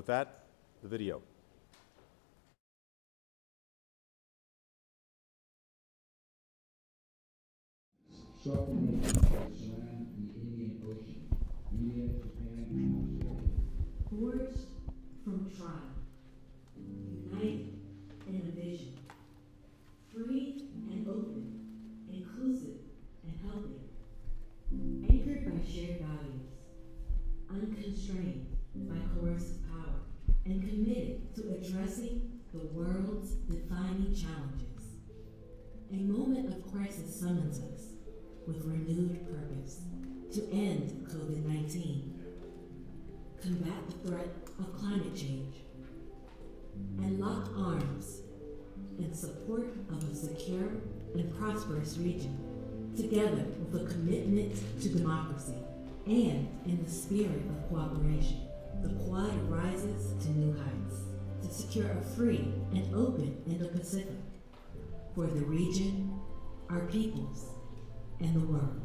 with that, the video. Sharpening the surround the Indian Ocean, India, Japan, and Australia. Forged from trial, united in a vision, free and open, inclusive and helping, anchored by shared values, unconstrained by coercive power, and committed to addressing the world's defining challenges. A moment of crisis summons us with renewed purpose to end COVID-19, combat the threat of climate change, and lock arms in support of a secure and prosperous region, together with a commitment to democracy and in the spirit of cooperation. The Quad rises to new heights to secure a free and open Indo-Pacific for the region, our peoples, and the world.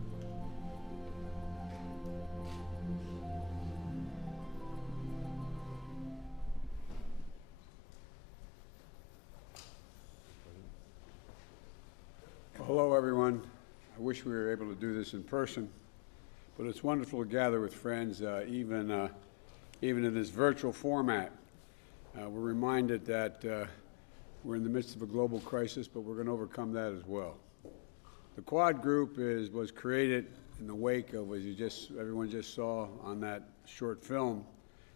Hello, everyone. I wish we were able to do this in person, but it's wonderful to gather with friends, even in this virtual format. We're reminded that we're in the midst of a global crisis, but we're going to overcome that as well. The Quad Group was created in the wake of, as everyone just saw on that short film,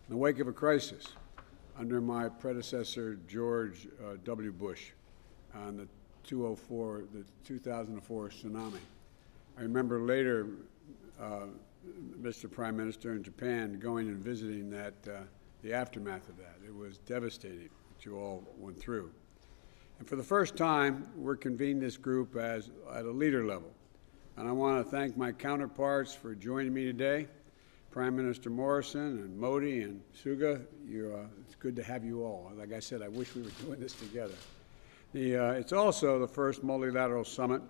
in the wake of a crisis under my predecessor, George W. Bush, on the 2004 tsunami. I remember later, Mr. Prime Minister in Japan going and visiting the aftermath of that. It was devastating what you all went through. And for the first time, we're convening this group at a leader level. And I want to thank my counterparts for joining me today, Prime Minister Morrison and Modi and Suga. It's good to have you all. Like I said, I wish we were doing this together. It's also the first multilateral summit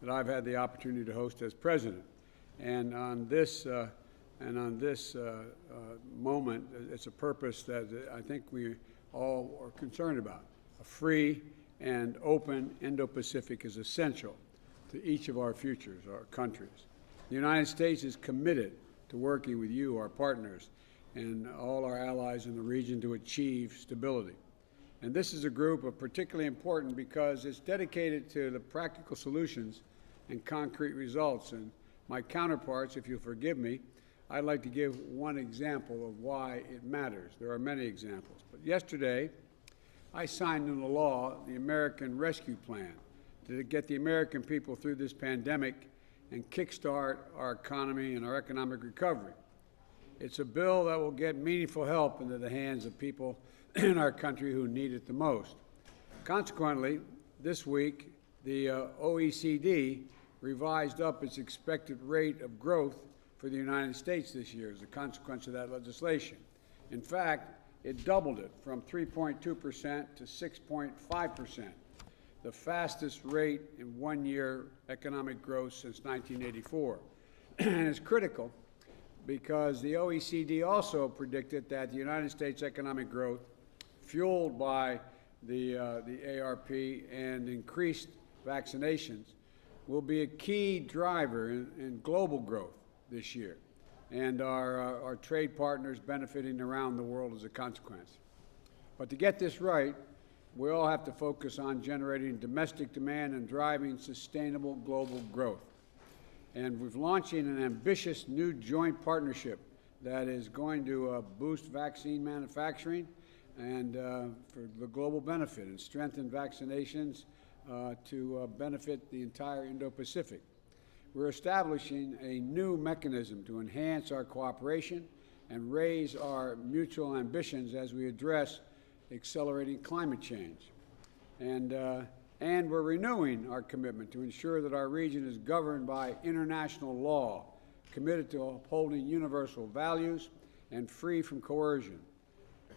that I've had the opportunity to host as president. And on this moment, it's a purpose that I think we all are concerned about. A free and open Indo-Pacific is essential to each of our futures, our countries. The United States is committed to working with you, our partners, and all our allies in the region to achieve stability. And this is a group of particularly important because it's dedicated to the practical solutions and concrete results. And my counterparts, if you'll forgive me, I'd like to give one example of why it matters. There are many examples. But yesterday, I signed into law the American Rescue Plan to get the American people through this pandemic and kickstart our economy and our economic recovery. It's a bill that will get meaningful help into the hands of people in our country who need it the most. Consequently, this week, the OECD revised up its expected rate of growth for the United States this year as a consequence of that legislation. In fact, it doubled it from 3.2% to 6.5%, the fastest rate in one-year economic growth since 1984. And it's critical because the OECD also predicted that the United States economic growth, fueled by the ARP and increased vaccinations, will be a key driver in global growth this year, and our trade partners benefiting around the world as a consequence. But to get this right, we all have to focus on generating domestic demand and driving sustainable global growth. And we're launching an ambitious new joint partnership that is going to boost vaccine manufacturing and for the global benefit and strengthen vaccinations to benefit the entire Indo-Pacific. We're establishing a new mechanism to enhance our cooperation and raise our mutual ambitions as we address accelerating climate change. And we're renewing our commitment to ensure that our region is governed by international law, committed to upholding universal values and free from coercion.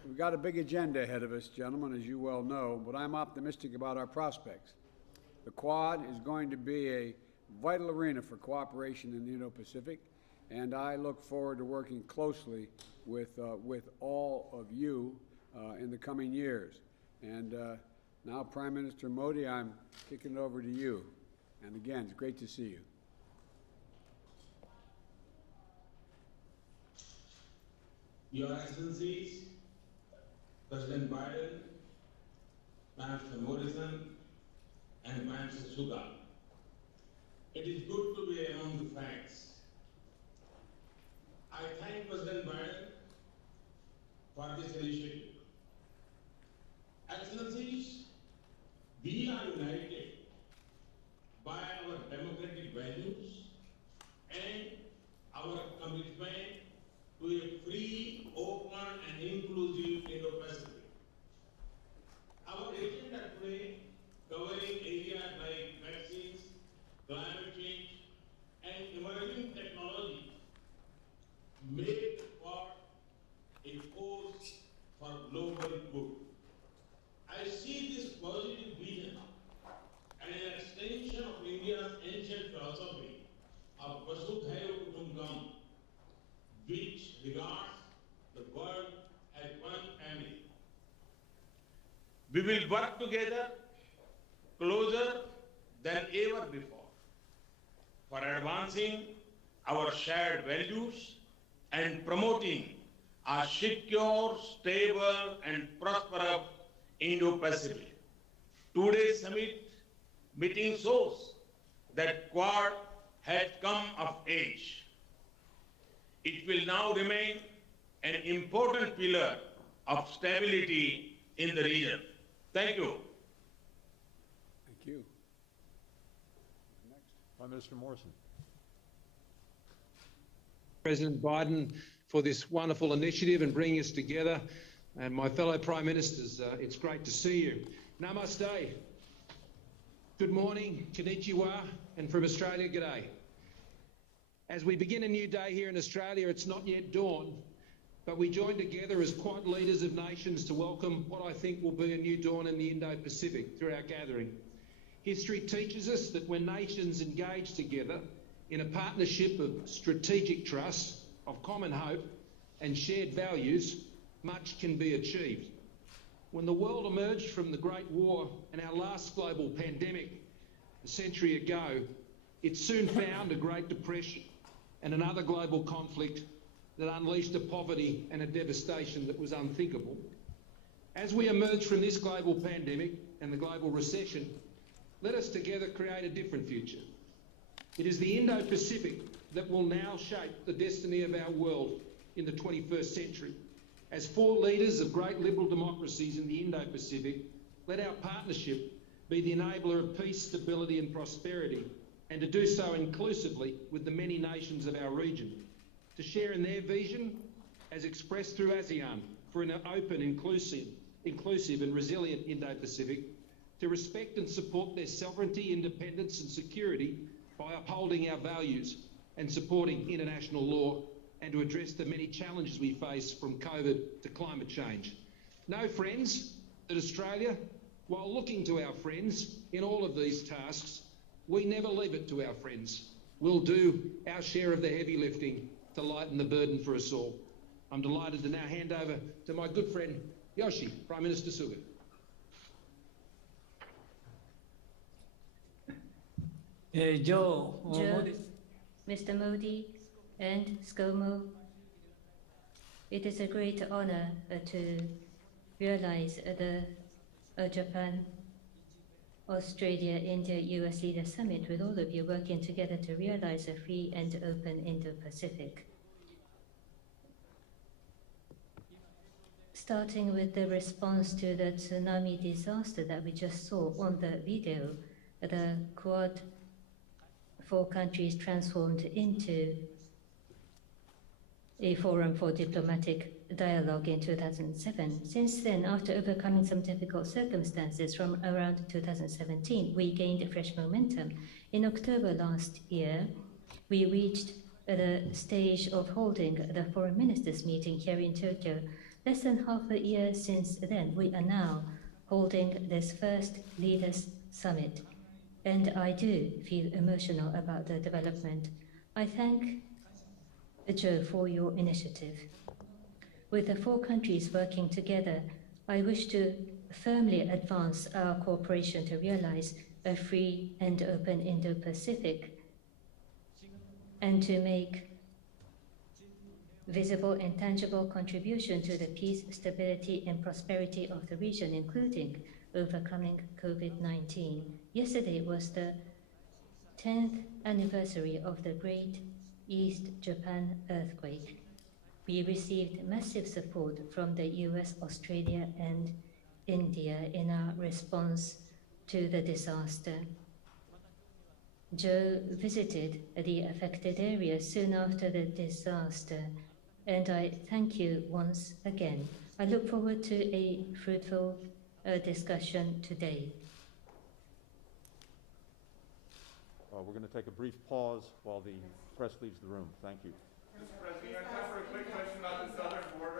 We've got a big agenda ahead of us, gentlemen, as you well know, but I'm optimistic about our prospects. The Quad is going to be a vital arena for cooperation in the Indo-Pacific, and I look forward to working closely with all of you coming years. And now, Prime Minister Modi, I'm kicking it over to you. And again, it's great to see you. Your Excellencies, President Biden, Prime Minister Morrison, and Prime Minister Suga, it is good to be among the friends. I thank President Biden for this initiative. Excellencies, we are united by our democratic values and our commitment to a free, open, and inclusive Indo-Pacific. Our agenda today, covering areas like vaccines, climate change, and emerging technology, make the Quad a force for global good. I see this positive vision and an extension of India's ancient philosophy of Vasudhaiva Kutumbakam, which regards the world as one family. We will work together closer than ever before for advancing our shared values and promoting a secure, stable, and prosperous Indo-Pacific. Today's summit meeting shows that Quad has come of age. It will now remain an important pillar of stability in the region. Thank you. Thank you. Next. Prime Minister Morrison. President Biden for this wonderful initiative and bringing us together. And my fellow Prime Ministers, it's great to see you. Namaste. Good morning, konnichiwa, and from Australia, g'day. As we begin a new day here in Australia, it's not yet dawn, but we join together as Quad leaders of nations to welcome what I think will be a new dawn in the Indo-Pacific through our gathering. History teaches us that when nations engage together in a partnership of strategic trust, of common hope and shared values, much can be achieved. When the world emerged from the Great War and our last global pandemic a century ago, it soon found a Great Depression and another global conflict that unleashed a poverty and a devastation that was unthinkable. As we emerge from this global pandemic and the global recession, let us together create a different future. It is the Indo-Pacific that will now shape the destiny of our world in the 21st century. As four leaders of great liberal democracies in the Indo-Pacific, let our partnership be the enabler of peace, stability and prosperity, and to do so inclusively with the many nations of our region, to share in their vision as expressed through ASEAN for an open, inclusive and resilient Indo-Pacific, to respect and support their sovereignty, independence and security by upholding our values and supporting international law, and to address the many challenges we face from COVID to climate change. Know, friends, that Australia, while looking to our friends in all of these tasks, we never leave it to our friends. We'll do our share of the heavy lifting to lighten the burden for us all. I'm delighted to now hand over to my good friend, Yoshi, Prime Minister Suga. Joe, Mr. Modi and ScoMo, it is a great honor to realize the Japan, Australia, India, US Leader Summit with all of you working together to realize a free and open Indo-Pacific. Starting with the response to the tsunami disaster that we just saw on the video, the Quad four countries transformed into a forum for diplomatic dialogue in 2007. Since then, after overcoming some difficult circumstances from around 2017, we gained fresh momentum. In October last year, we reached the stage of holding the foreign ministers meeting here in Tokyo. Less than half a year since then, we are now holding this first leaders summit. And I do feel emotional about the development. I thank Joe for your initiative. With the four countries working together, I wish to firmly advance our cooperation to realize a free and open Indo-Pacific and to make visible and tangible contribution to the peace, stability, and prosperity of the region, including overcoming COVID-19. Yesterday was the 10th anniversary of the Great East Japan earthquake. We received massive support from the US, Australia, and India in our response to the disaster. Joe visited the affected area soon after the disaster, and I thank you once again. I look forward to a fruitful discussion today. We're going to take a brief pause while the press leaves the room. Thank you. Mr. President, I have a quick question about the southern border.